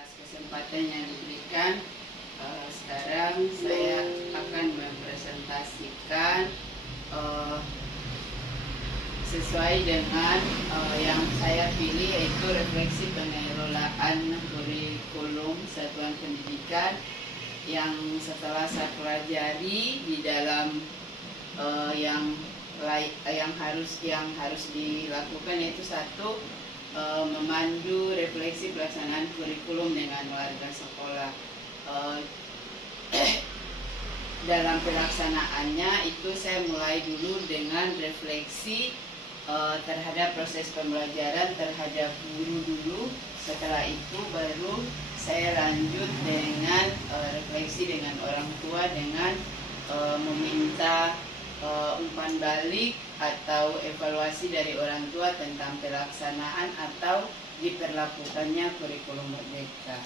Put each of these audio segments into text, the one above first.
Atas kesempatan yang diberikan, sekarang saya akan mempresentasikan sesuai dengan yang saya pilih, yaitu refleksi pengelolaan kurikulum satuan pendidikan yang setelah saya pelajari di dalam yang harus dilakukan, yaitu satu, memandu refleksi pelaksanaan kurikulum dengan warga sekolah. Dalam pelaksanaannya itu saya mulai dulu dengan refleksi terhadap proses pembelajaran terhadap guru dulu. Setelah itu baru saya lanjut dengan refleksi dengan orang tua dengan meminta umpan balik atau evaluasi dari orang tua tentang pelaksanaan atau diperlakukannya kurikulum merdeka.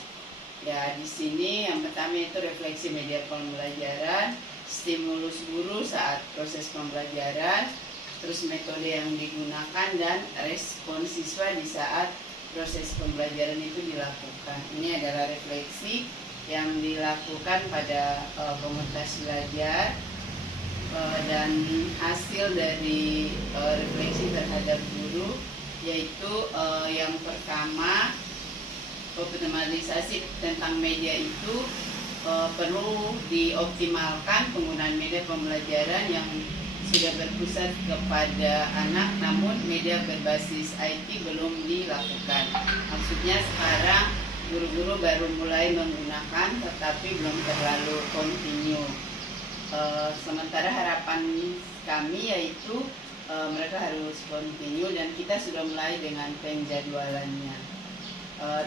Ya, di sini yang pertama itu refleksi media pembelajaran, stimulus guru saat proses pembelajaran, terus metode yang digunakan dan respon siswa di saat proses pembelajaran itu dilakukan. Ini adalah refleksi yang dilakukan pada komunitas belajar. Dan hasil dari refleksi terhadap guru, yaitu yang pertama, optimalisasi tentang media itu perlu dioptimalkan penggunaan media pembelajaran yang sudah berpusat kepada anak, namun media berbasis IT belum dilakukan. Maksudnya sekarang guru-guru baru mulai menggunakan tetapi belum terlalu kontinu. Sementara harapan kami yaitu mereka harus kontinu dan kita sudah mulai dengan penjadwalannya.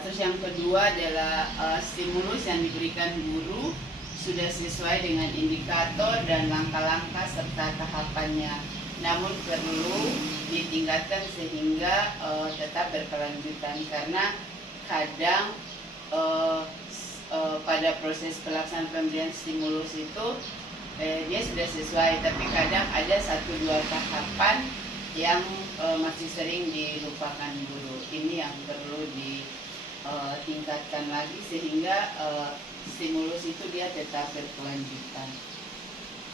Terus yang kedua adalah stimulus yang diberikan guru sudah sesuai dengan indikator dan langkah-langkah serta tahapannya, namun perlu ditingkatkan sehingga tetap berkelanjutan, karena kadang pada proses pelaksanaan pemberian stimulus itu dia sudah sesuai, tapi kadang ada 1-2 tahapan yang masih sering dilupakan guru. Ini yang perlu ditingkatkan lagi sehingga stimulus itu dia tetap berkelanjutan.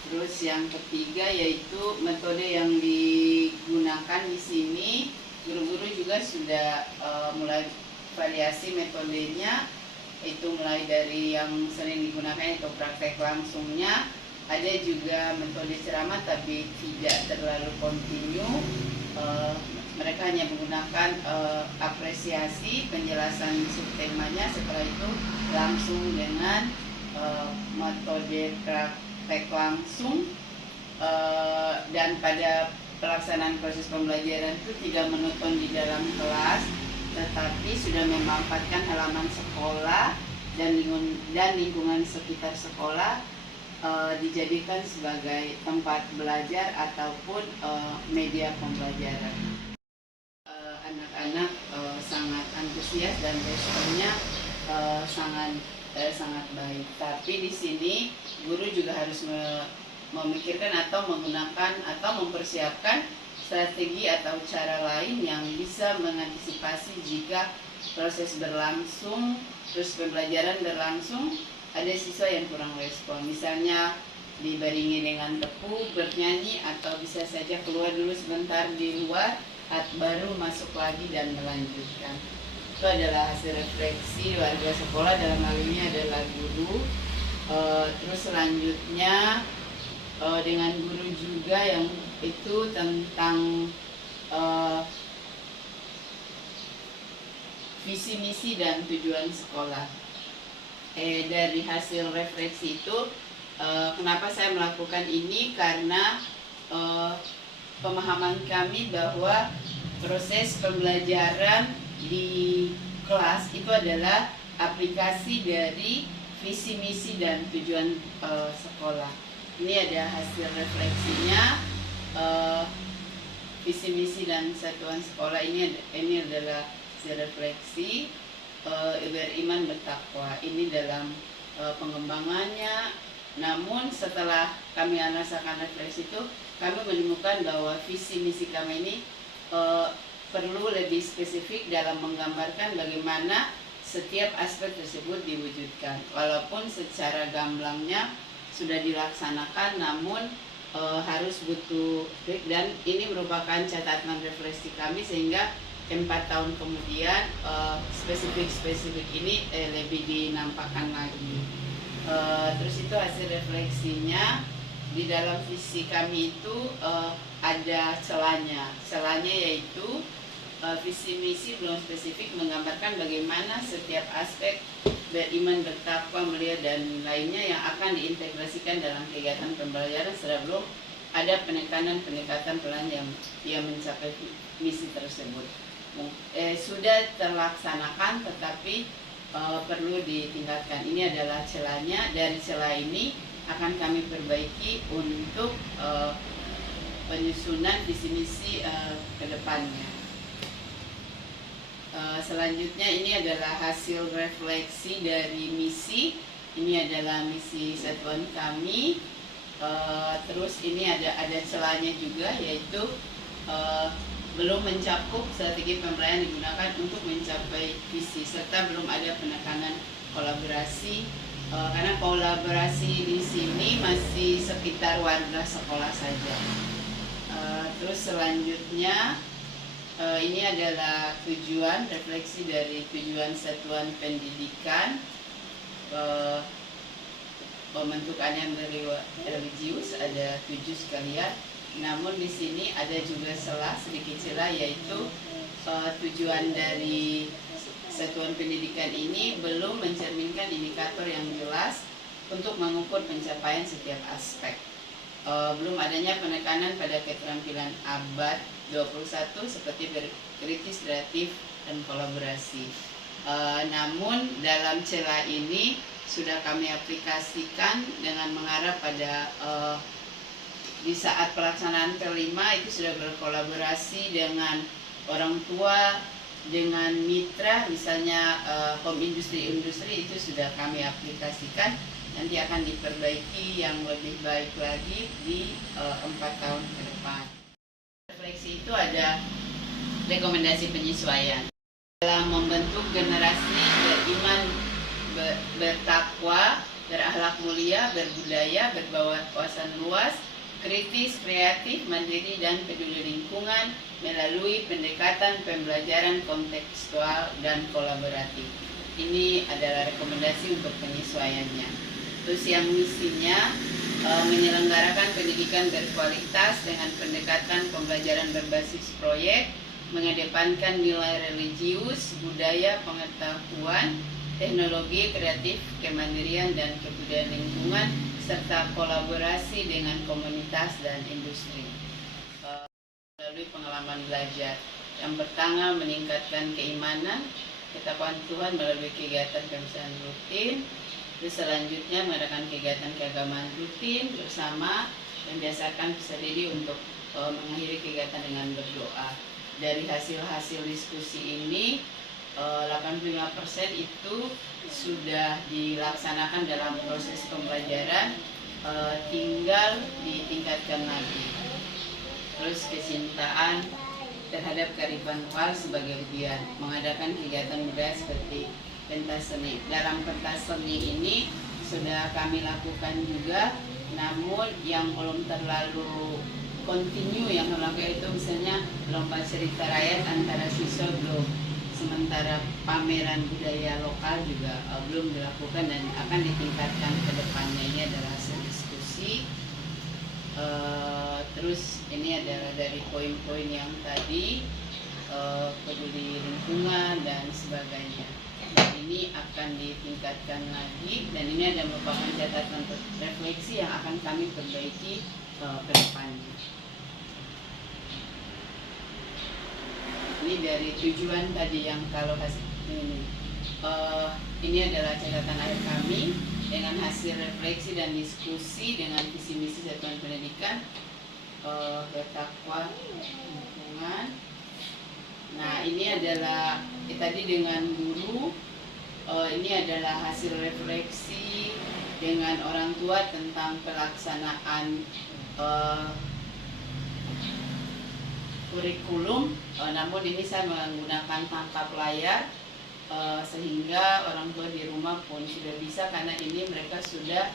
Terus yang ketiga yaitu metode yang digunakan di sini, guru-guru juga sudah mulai variasi metodenya, itu mulai dari yang sering digunakan itu praktek langsungnya. Ada juga metode ceramah tapi tidak terlalu kontinu. Mereka hanya menggunakan apresiasi penjelasan subtemanya, setelah itu langsung dengan metode praktek langsung. Dan pada pelaksanaan proses pembelajaran itu tidak menonton di dalam kelas, tetapi sudah memanfaatkan halaman sekolah dan lingkungan sekitar sekolah dijadikan sebagai tempat belajar ataupun media pembelajaran. Anak-anak sangat antusias dan responnya sangat baik. Tapi di sini guru juga harus memikirkan atau menggunakan atau mempersiapkan strategi atau cara lain yang bisa mengantisipasi jika proses berlangsung, terus pembelajaran berlangsung, ada siswa yang kurang respon, misalnya dibaringi dengan tepu, bernyanyi, atau bisa saja keluar dulu sebentar di luar, baru masuk lagi dan melanjutkan. Itu adalah hasil refleksi warga sekolah, dalam hal ini adalah guru. Terus selanjutnya dengan guru juga yang itu tentang visi misi dan tujuan sekolah. Dari hasil refleksi itu, kenapa saya melakukan ini, karena pemahaman kami bahwa proses pembelajaran di kelas itu adalah aplikasi dari visi misi dan tujuan sekolah. Ini ada hasil refleksinya. Visi misi dan satuan sekolah ini adalah hasil refleksi. Beriman bertakwa ini dalam pengembangannya. Namun setelah kami merasakan refleksi itu, kami menemukan bahwa visi misi kami ini perlu lebih spesifik dalam menggambarkan bagaimana setiap aspek tersebut diwujudkan. Walaupun secara gamblangnya sudah dilaksanakan, namun harus butuh trik, dan ini merupakan catatan refleksi kami sehingga 4 tahun kemudian spesifik ini lebih dinampakkan lagi. Terus itu hasil refleksinya. Di dalam visi kami itu ada celahnya yaitu visi misi belum spesifik menggambarkan bagaimana setiap aspek beriman, bertakwa, mulia, dan lainnya yang akan diintegrasikan dalam kegiatan pembelajaran sebelum ada pendekatan pelan yang mencapai misi tersebut. Sudah terlaksanakan tetapi perlu ditingkatkan. Ini adalah celahnya. Dari celah ini akan kami perbaiki untuk penyusunan visi misi ke depannya. Selanjutnya ini adalah hasil refleksi dari misi. Ini adalah misi satuan kami. Terus ini ada celahnya juga, yaitu belum mencakup strategi pembelajaran digunakan untuk mencapai visi, serta belum ada penekanan kolaborasi. Karena kolaborasi di sini masih sekitar warga sekolah saja. Terus selanjutnya ini adalah tujuan refleksi dari tujuan satuan pendidikan. Pembentukannya dari religius ada 7 sekalian. Namun di sini ada juga sedikit celah, yaitu tujuan dari satuan pendidikan ini belum mencerminkan indikator yang jelas untuk mengukur pencapaian setiap aspek. Belum adanya penekanan pada keterampilan abad 21 seperti berkritis, kreatif, dan kolaborasi. Namun dalam celah ini sudah kami aplikasikan dengan mengarah pada di saat pelaksanaan kelima itu sudah berkolaborasi dengan orang tua, dengan mitra, misalnya industri itu sudah kami aplikasikan. Nanti akan diperbaiki yang lebih baik lagi di 4 tahun ke depan. Refleksi itu ada rekomendasi penyesuaian dalam membentuk generasi beriman, bertakwa, berakhlak mulia, berbudaya, berwawasan luas, kritis, kreatif, mandiri, dan peduli lingkungan melalui pendekatan pembelajaran kontekstual dan kolaboratif. Ini adalah rekomendasi untuk penyesuaiannya. Terus yang misinya menyelenggarakan pendidikan berkualitas dengan pendekatan pembelajaran berbasis proyek, mengedepankan nilai religius, budaya, pengetahuan, teknologi, kreatif, kemandirian, dan kebudayaan lingkungan, serta kolaborasi dengan komunitas dan industri. Melalui pengalaman belajar. Yang pertama, meningkatkan keimanan, ketakwaan Tuhan melalui kegiatan pemeriksaan rutin. Terus selanjutnya mengadakan kegiatan keagamaan rutin bersama, membiasakan peserta didik untuk mengakhiri kegiatan dengan berdoa. Dari hasil-hasil diskusi ini 85% itu sudah dilaksanakan dalam proses pembelajaran, tinggal ditingkatkan lagi. Terus kecintaan terhadap kearifan lokal sebagai ujian, mengadakan kegiatan budaya seperti pentas seni. Dalam pentas seni ini sudah kami lakukan juga, namun yang belum terlalu kontinu yang melakukan itu misalnya lomba cerita rakyat antara siswa belum. Sementara pameran budaya lokal juga belum dilakukan dan akan ditingkatkan ke depannya. Ini adalah hasil diskusi. Terus ini adalah dari poin-poin yang tadi, peduli lingkungan dan sebagainya. Dan ini akan ditingkatkan lagi, dan ini ada merupakan catatan refleksi yang akan kami perbaiki ke depannya. Ini dari tujuan tadi yang kalau hasil ini adalah catatan akhir kami dengan hasil refleksi dan diskusi dengan visi misi satuan pendidikan, bertakwa lingkungan. Nah ini adalah tadi dengan guru, ini adalah hasil refleksi dengan orang tua tentang pelaksanaan kurikulum, namun ini saya menggunakan tangkap layar sehingga orang tua di rumah pun sudah bisa, karena ini mereka sudah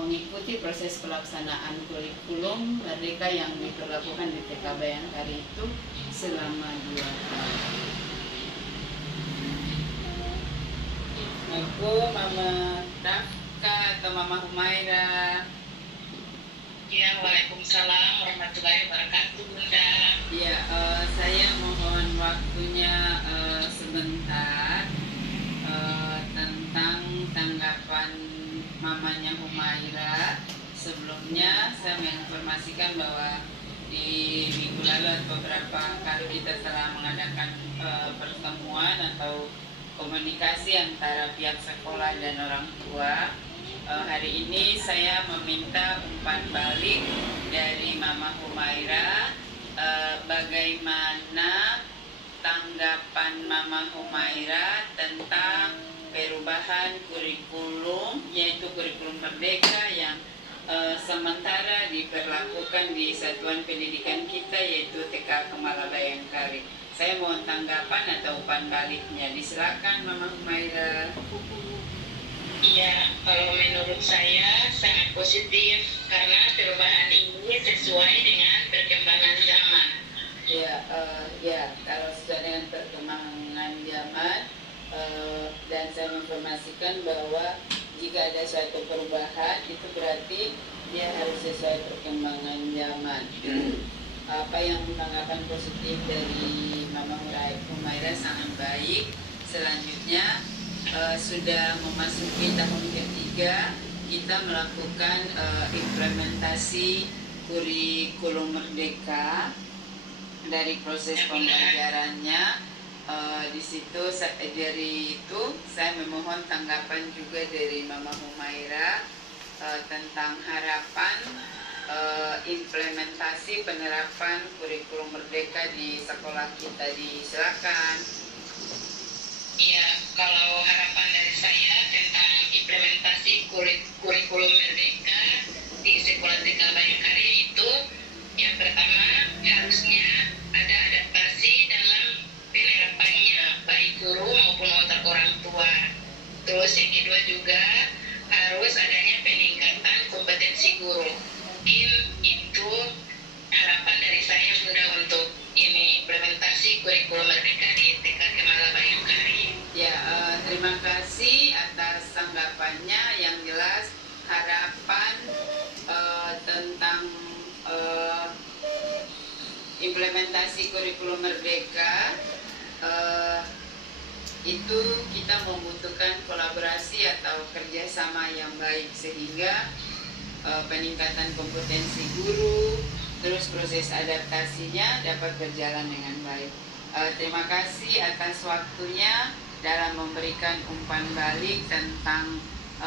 mengikuti proses pelaksanaan kurikulum Merdeka yang diberlakukan di TK Bayangkari itu selama 2 tahun. Aku Mama Dafka atau Mama Humaira. Ya, Waalaikumsalam warahmatullahi wabarakatuh, Bunda. Ya, saya mohon waktunya sebentar tentang tanggapan mamanya Humaira. Sebelumnya saya menginformasikan bahwa di minggu lalu beberapa kali kita telah mengadakan pertemuan atau komunikasi antara pihak sekolah dan orang tua. Hari ini saya meminta umpan balik dari Mama Humaira, bagaimana tanggapan Mama Humaira tentang perubahan kurikulum, yaitu kurikulum Merdeka yang sementara diberlakukan di satuan pendidikan kita, yaitu TK Kemala Bayangkari. Saya mohon tanggapan atau umpan baliknya. Disilakan Mama Humaira. Iya, kalau menurut saya sangat positif karena perubahan ini sesuai dengan perkembangan zaman. Ya, kalau sesuai dengan perkembangan zaman, dan saya menginformasikan bahwa jika ada suatu perubahan itu berarti dia harus sesuai perkembangan zaman. Apa yang tanggapan positif dari Mama Humaira sangat baik. Selanjutnya sudah memasuki tahun ketiga, kita melakukan implementasi kurikulum Merdeka dari proses pembelajarannya. Di situ dari itu saya memohon tanggapan juga dari Mama Humaira tentang harapan implementasi penerapan kurikulum Merdeka di sekolah kita. Disilakan. Iya, kalau harapan dari saya tentang implementasi kurikulum Merdeka di sekolah TK Bayangkari itu, yang pertama harusnya ada adaptasi dalam penerapannya, baik guru maupun otak orang tua. Terus yang kedua juga harus adanya peningkatan kompetensi guru. Mungkin itu harapan dari saya sudah untuk ini implementasi kurikulum Merdeka di TK Kemala Bayangkari. Ya, terima kasih atas tanggapannya. Yang jelas harapan tentang implementasi kurikulum Merdeka itu kita membutuhkan kolaborasi atau kerjasama yang baik, sehingga peningkatan kompetensi guru, terus proses adaptasinya dapat berjalan dengan baik. Terima kasih atas waktunya dalam memberikan umpan balik tentang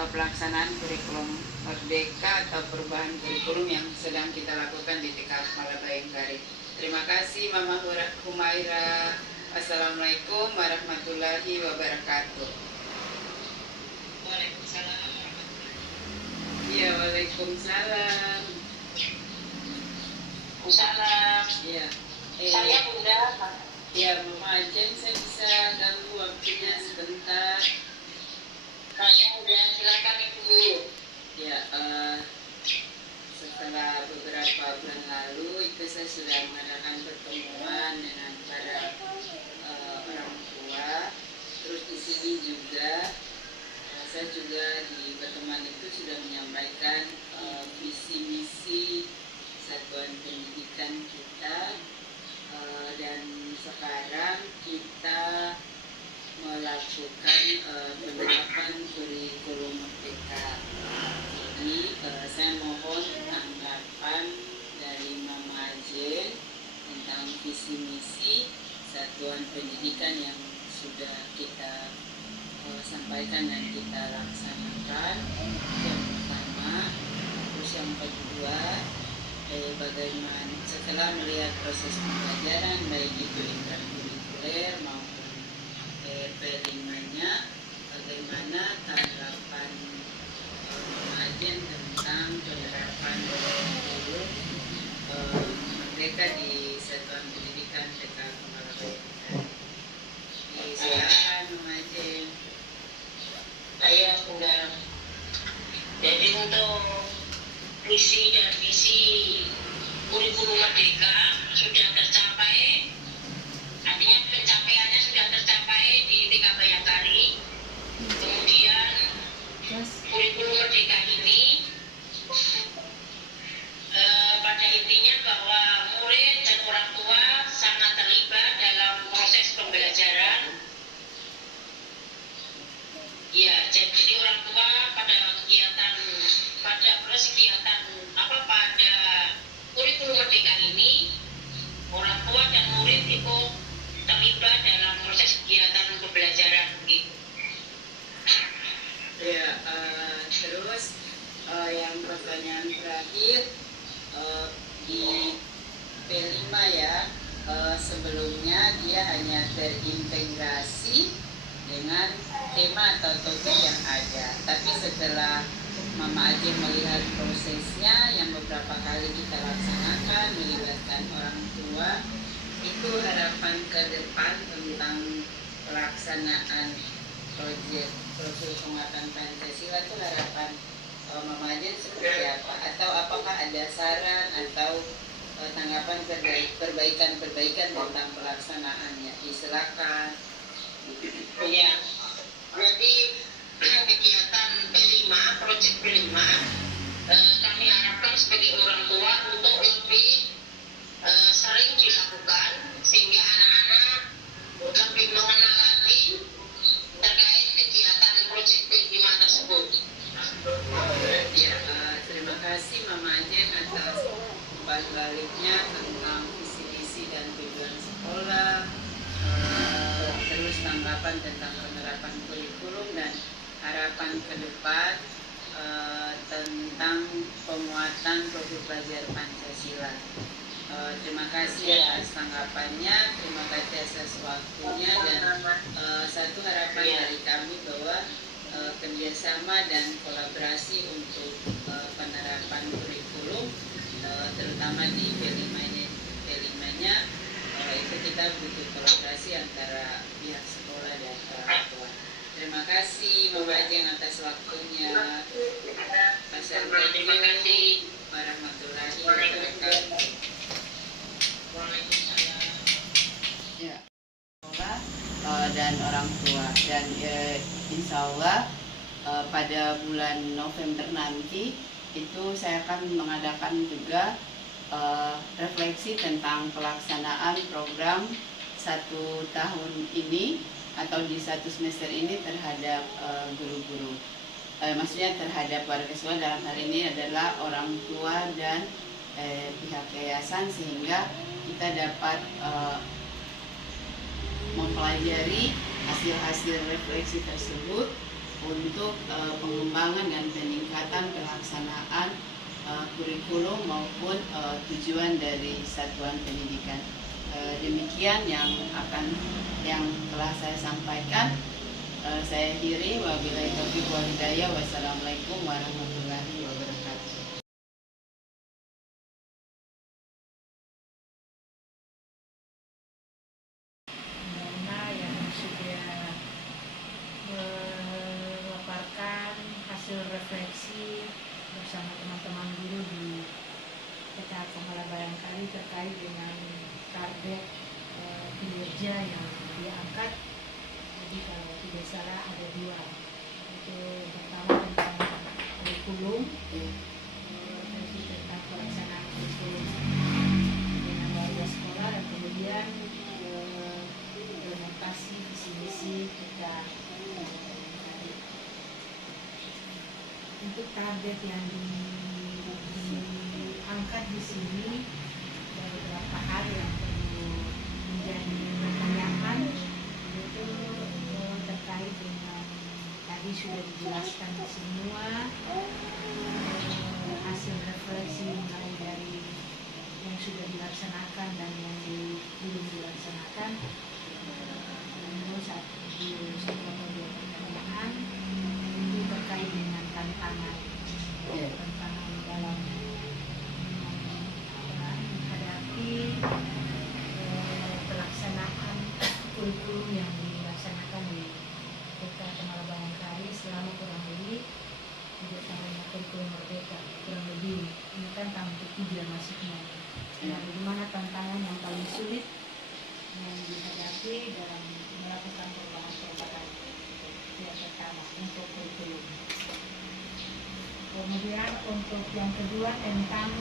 pelaksanaan kurikulum Merdeka atau perubahan kurikulum yang sedang kita lakukan di TK Kemala Bayangkari. Terima kasih Mama Humaira. Assalamualaikum warahmatullahi wabarakatuh. Waalaikumsalam warahmatullahi. Iya, waalaikumsalam. Salam. Iya. Saya Bunda. Ya, Mama Ajen, saya bisa ganggu waktunya sebentar. Saya silakan Ibu. Ya, setelah beberapa bulan lalu itu saya sudah mengadakan pertemuan dengan para orang tua. Terus di sini juga saya juga di pertemuan itu sudah menyampaikan visi misi satuan pendidikan kita, dan sekarang kita melakukan penerapan kurikulum Merdeka. Jadi saya mohon tanggapan dari Mama Ajen tentang visi misi satuan pendidikan yang sudah kita sampaikan dan kita laksanakan. Yang pertama, terus yang kedua, bagaimana setelah melihat proses pembelajaran baik itu intrakurikuler maupun P5-nya, bagaimana tanggapan Ajen tentang penerapan kurikulum Merdeka di satuan pendidikan TK Kemala Bayangkari. Silakan terintegrasi dengan tema atau topik yang ada. Tapi setelah Mama Ajeng melihat prosesnya yang beberapa kali kita laksanakan melibatkan orang tua, itu harapan ke depan tentang pelaksanaan proyek penguatan Pancasila itu harapan Mama Ajeng seperti apa? Atau apakah ada saran atau tanggapan perbaikan-perbaikan tentang pelaksanaannya? Silakan. Ya, berarti kegiatan P5, proyek P5, kami harapkan sebagai orang tua untuk lebih sering dilakukan sehingga anak-anak lebih mengenal lagi terkait kegiatan proyek P5 tersebut. Ya, terima kasih Mama Ajeng atas umpan baliknya tentang visi-misi dan tujuan sekolah, terus tanggapan tentang penerapan kurikulum dan harapan ke depan tentang penguatan profil pelajar Pancasila. Terima kasih atas tanggapannya, terima kasih atas waktunya, dan satu harapan dari kami bahwa kerjasama dan kolaborasi untuk penerapan kurikulum terutama di P5-nya itu kita butuh kolaborasi antara pihak sekolah dan orang tua. Terima kasih Mama Ajeng atas waktunya. Terima kasih Warahmatullahi wabarakatuh. Ya, sekolah dan orang tua, dan insya Allah pada bulan November nanti itu saya akan mengadakan juga refleksi tentang pelaksanaan program 1 tahun ini atau di 1 semester ini terhadap guru-guru. Maksudnya terhadap warga sekolah, dalam hal ini adalah orang tua dan pihak yayasan, sehingga kita dapat mempelajari hasil-hasil refleksi tersebut untuk pengembangan dan peningkatan pelaksanaan kurikulum maupun tujuan dari satuan pendidikan. Demikian yang telah saya sampaikan. Saya akhiri, wabillahi taufiq wal hidayah. Wassalamualaikum warahmatullahi wabarakatuh. Yang sudah memaparkan hasil refleksi bersama teman-teman guru di TK Kepala Bayangkari terkait dengan target kinerja yang diangkat. Jadi kalau tidak salah ada 2. Itu pertama tentang kurikulum, jadi tentang pelaksanaan kurikulum dengan warga sekolah, dan kemudian implementasi visi-misi kita. Untuk target yang diangkat di sini, ada beberapa hal yang perlu menjadi pertanyaan, yaitu terkait dengan tadi sudah dijelaskan semua hasil refleksi mulai dari yang sudah dilaksanakan dan yang belum dilaksanakan. Satu pertanyaan itu terkait dengan tantangan dalam menghadapi pelaksanaan kurikulum yang dilaksanakan di TK Kepala Bayangkari selama kurang lebih 3 tahun kurikulum merdeka, kurang lebih ini kan tahun ketiga masuknya. Nah, bagaimana tantangan yang paling sulit yang dihadapi dalam melakukan perubahan-perubahan yang pertama untuk kurikulum. Kemudian untuk yang kedua tentang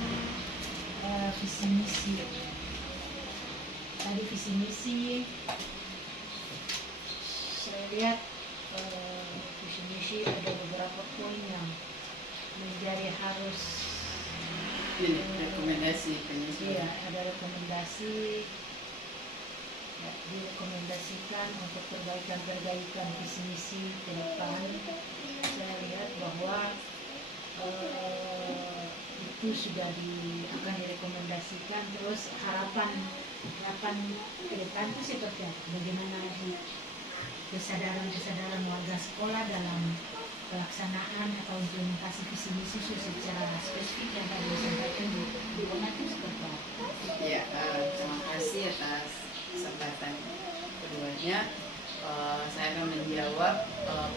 visi misi. Tadi visi misi saya lihat visi misi ada beberapa poin yang menjadi harus rekomendasi penyusunan. Iya, ada rekomendasi. Direkomendasikan untuk perbaikan visi misi ke depan. Saya lihat bahwa itu sudah akan direkomendasikan. Terus harapan harapan ke depan itu seperti apa? Bagaimana kesadaran warga sekolah dalam pelaksanaan atau implementasi visi misi secara spesifik yang tadi disampaikan di itu seperti apa? Ya, terima kasih atas kesempatan keduanya. Saya akan menjawab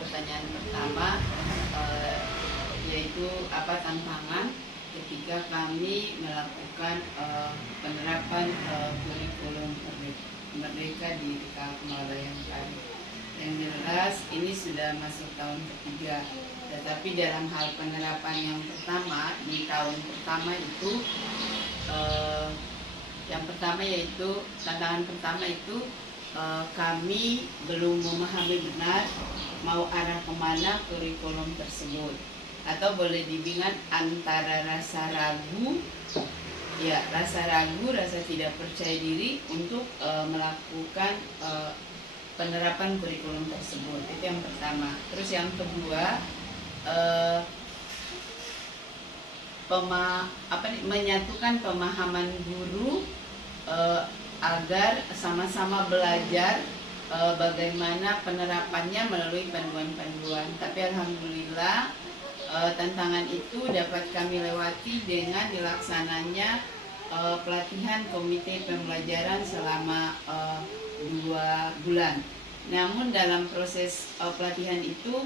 pertanyaan pertama, yaitu apa tantangan ketika kami melakukan penerapan kurikulum merdeka di Kemala Bayangkari. Yang jelas ini sudah masuk tahun ketiga, tetapi dalam hal penerapan yang pertama di tahun pertama itu yang pertama yaitu tantangan pertama itu kami belum memahami benar mau arah kemana kurikulum tersebut, atau boleh dibilang antara rasa ragu, rasa tidak percaya diri untuk melakukan penerapan kurikulum tersebut. Itu yang pertama. Terus yang kedua, menyatukan pemahaman guru agar sama-sama belajar bagaimana penerapannya melalui panduan-panduan. Tapi alhamdulillah tantangan itu dapat kami lewati dengan dilaksananya pelatihan komite pembelajaran selama 2 bulan. Namun dalam proses pelatihan itu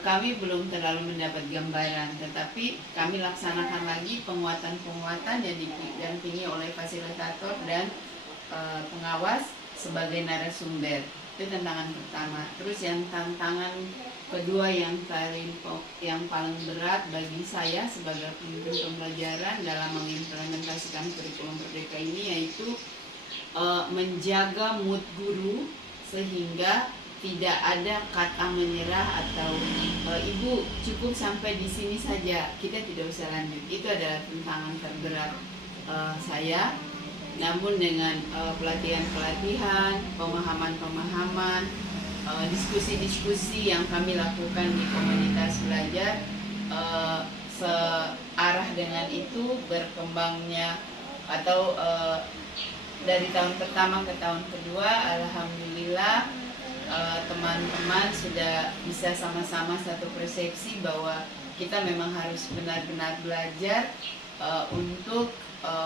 kami belum terlalu mendapat gambaran, tetapi kami laksanakan lagi penguatan-penguatan yang didampingi oleh fasilitator dan pengawas sebagai narasumber. Itu tantangan pertama. Terus yang tantangan kedua yang paling berat bagi saya sebagai pemimpin pembelajaran dalam mengimplementasikan kurikulum merdeka ini yaitu menjaga mood guru sehingga tidak ada kata menyerah atau ibu cukup sampai di sini saja, kita tidak usah lanjut. Itu adalah tantangan terberat saya. Namun dengan pelatihan-pelatihan, pemahaman-pemahaman, diskusi-diskusi yang kami lakukan di komunitas belajar, searah dengan itu berkembangnya atau dari tahun pertama ke tahun kedua, alhamdulillah teman-teman sudah bisa sama-sama satu persepsi bahwa kita memang harus benar-benar belajar untuk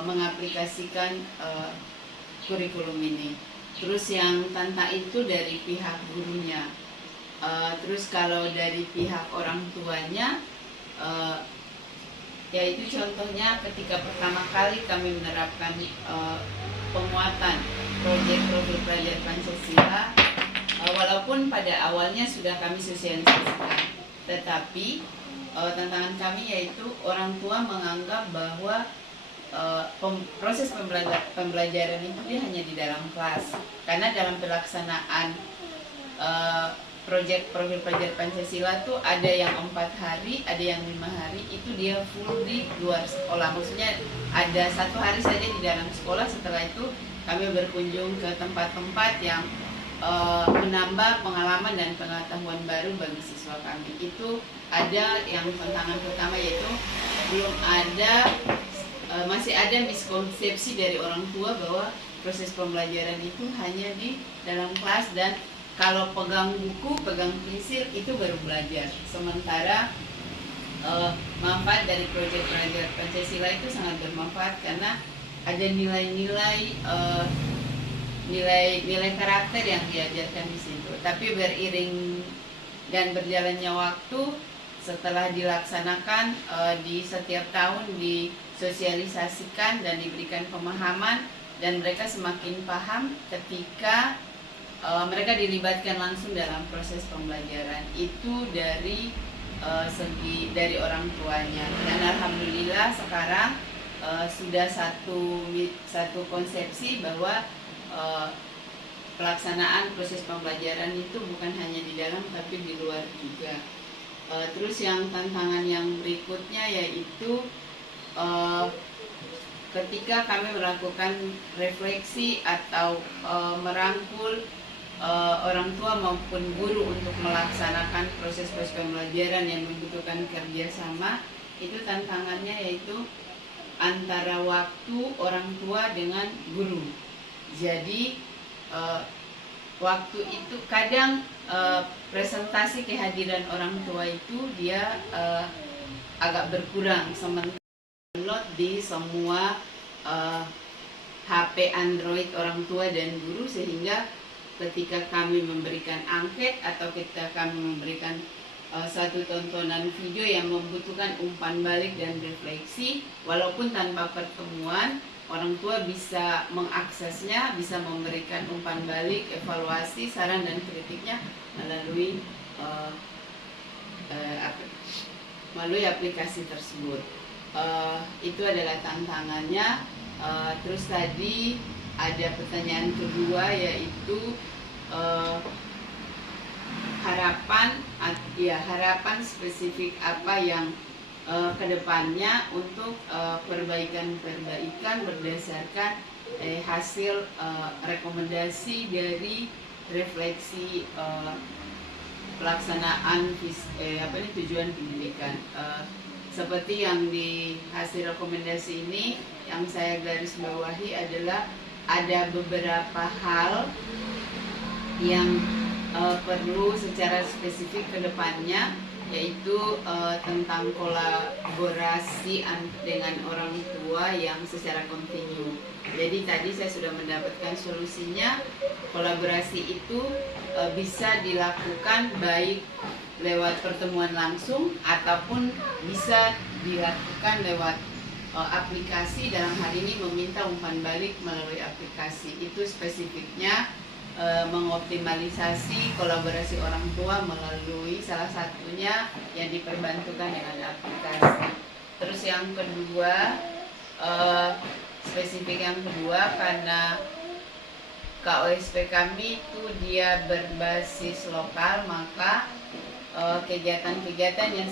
mengaplikasikan kurikulum ini. Terus yang tantangan itu dari pihak gurunya. Terus kalau dari pihak orang tuanya, yaitu contohnya ketika pertama kali kami menerapkan penguatan proyek profil pelajar Pancasila, walaupun pada awalnya sudah kami sosialisasikan, tetapi tantangan kami yaitu orang tua menganggap bahwa proses pembelajaran itu dia hanya di dalam kelas, karena dalam pelaksanaan proyek profil pelajar Pancasila tuh ada yang 4 hari, ada yang 5 hari, itu dia full di luar sekolah. Maksudnya ada 1 hari saja di dalam sekolah, setelah itu kami berkunjung ke tempat-tempat yang menambah pengalaman dan pengetahuan baru bagi siswa kami. Itu ada yang tantangan pertama, yaitu belum ada masih ada miskonsepsi dari orang tua bahwa proses pembelajaran itu hanya di dalam kelas dan kalau pegang buku, pegang pensil itu baru belajar. Sementara manfaat dari proyek pelajar Pancasila itu sangat bermanfaat karena ada nilai-nilai nilai karakter yang diajarkan di situ. Tapi beriring dan berjalannya waktu, setelah dilaksanakan di setiap tahun disosialisasikan dan diberikan pemahaman, dan mereka semakin paham ketika mereka dilibatkan langsung dalam proses pembelajaran itu dari dari orang tuanya. Dan alhamdulillah sekarang sudah satu konsepsi bahwa pelaksanaan proses pembelajaran itu bukan hanya di dalam tapi di luar juga. Terus yang tantangan yang berikutnya yaitu ketika kami melakukan refleksi atau merangkul orang tua maupun guru untuk melaksanakan proses pembelajaran yang membutuhkan kerjasama, itu tantangannya yaitu antara waktu orang tua dengan guru. Jadi waktu itu kadang presentasi kehadiran orang tua itu dia agak berkurang, sementara download di semua HP Android orang tua dan guru, sehingga ketika kami memberikan angket atau ketika kami memberikan satu tontonan video yang membutuhkan umpan balik dan refleksi, walaupun tanpa pertemuan, orang tua bisa mengaksesnya, bisa memberikan umpan balik, evaluasi, saran dan kritiknya melalui aplikasi tersebut. Itu adalah tantangannya. Terus tadi ada pertanyaan kedua, yaitu harapan spesifik apa yang kedepannya untuk perbaikan berdasarkan hasil rekomendasi dari refleksi pelaksanaan tujuan pendidikan. Seperti yang di hasil rekomendasi ini, yang saya garis bawahi adalah ada beberapa hal yang perlu secara spesifik ke depannya, yaitu tentang kolaborasi dengan orang tua yang secara kontinu. Jadi tadi saya sudah mendapatkan solusinya. Kolaborasi itu bisa dilakukan baik lewat pertemuan langsung ataupun bisa dilakukan lewat aplikasi. Dalam hal ini meminta umpan balik melalui aplikasi. Itu spesifiknya mengoptimalisasi kolaborasi orang tua melalui salah satunya yang diperbantukan dengan aplikasi. Terus yang kedua, spesifik yang kedua, karena KOSP kami itu dia berbasis lokal, maka kegiatan-kegiatan yang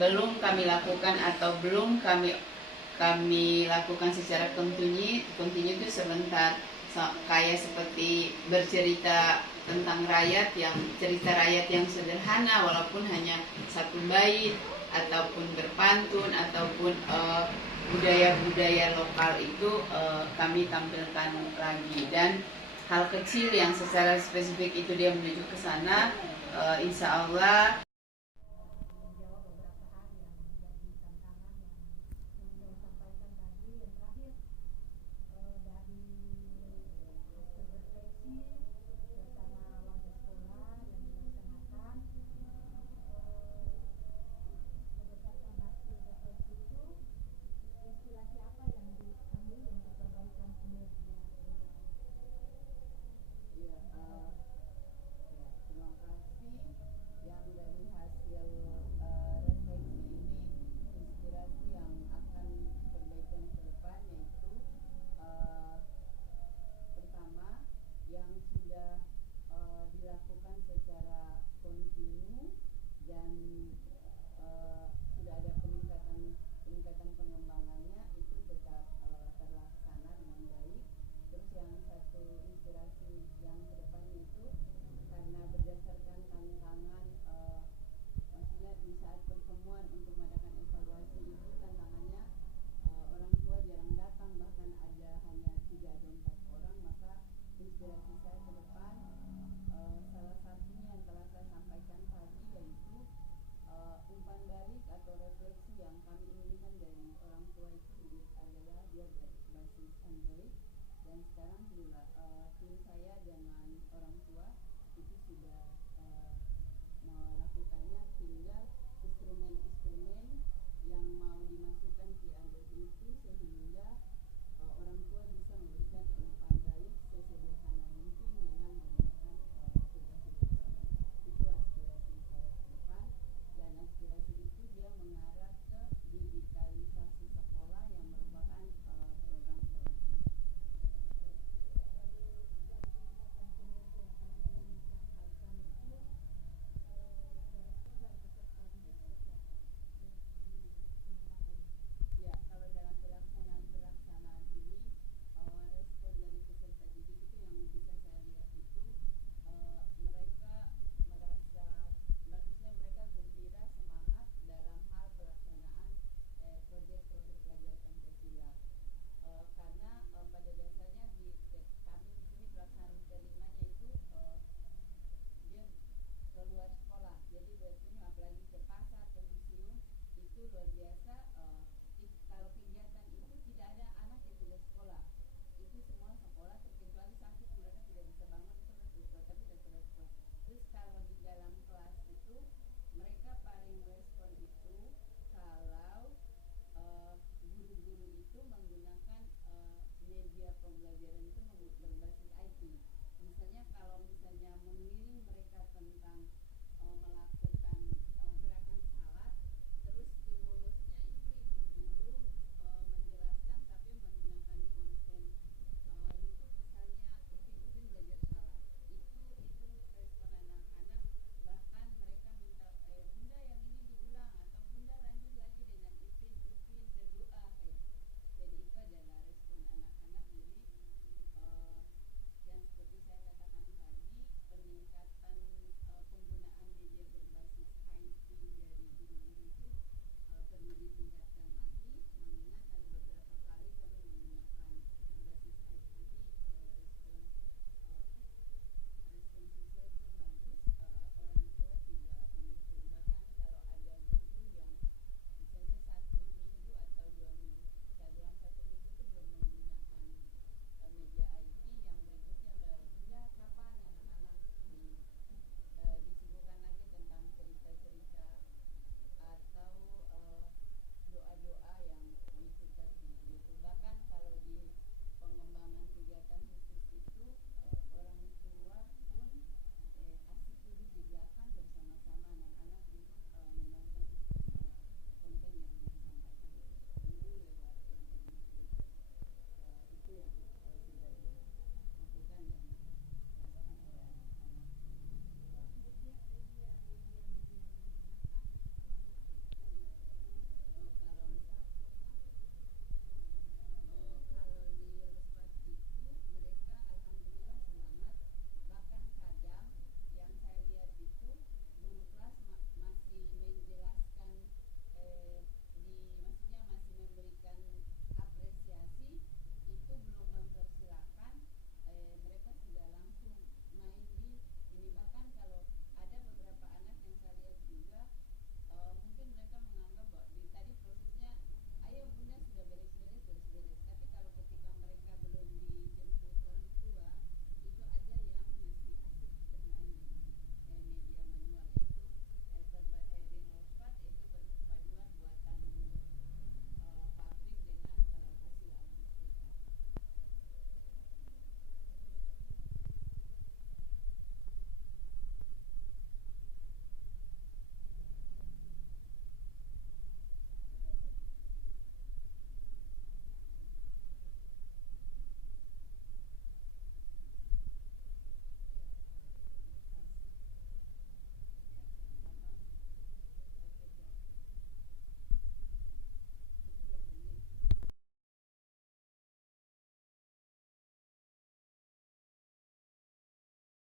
belum kami lakukan atau belum kami lakukan secara kontinu itu sebentar, kayak seperti bercerita tentang cerita rakyat yang sederhana, walaupun hanya satu bait, ataupun berpantun, ataupun budaya-budaya lokal itu kami tampilkan lagi. Dan hal kecil yang secara spesifik itu dia menuju ke sana, insya Allah. Dilakukan secara kontinu dan sudah ada peningkatan pengembangannya, itu tetap terlaksana dengan baik. Terus yang satu inspirasi yang kedepannya itu, karena berdasarkan tantangan, maksudnya di saat pertemuan untuk mengadakan evaluasi itu tantangannya orang tua jarang datang, bahkan ada hanya 3 atau 4 orang, maka inspirasi saya ke depan, salah satunya yang telah saya sampaikan tadi, yaitu umpan balik atau refleksi yang kami inginkan dari orang tua itu adalah dia berbasis Android. Dan sekarang tim saya dengan orang tua itu sudah melakukannya, tinggal instrumen-instrumen yang mau dimasukkan ke Android itu, sehingga orang tua bisa memberikan umpan balik sesederhana mungkin dengan menggunakan aplikasi tersebut. Itu aspirasi saya ke depan, dan aspirasi itu dia mengarah ke digitalisasi sekolah yang merupakan program kolektif. itu luar biasa. Kalau kegiatan itu tidak ada anak yang tidak sekolah, itu semua sekolah, terkecuali sakit mereka tidak bisa bangun sekolah, tapi sudah sekolah. Terus kalau di dalam kelas itu mereka paling respon itu kalau guru-guru itu menggunakan media pembelajaran itu berbasis IT. Misalnya kalau misalnya mengirim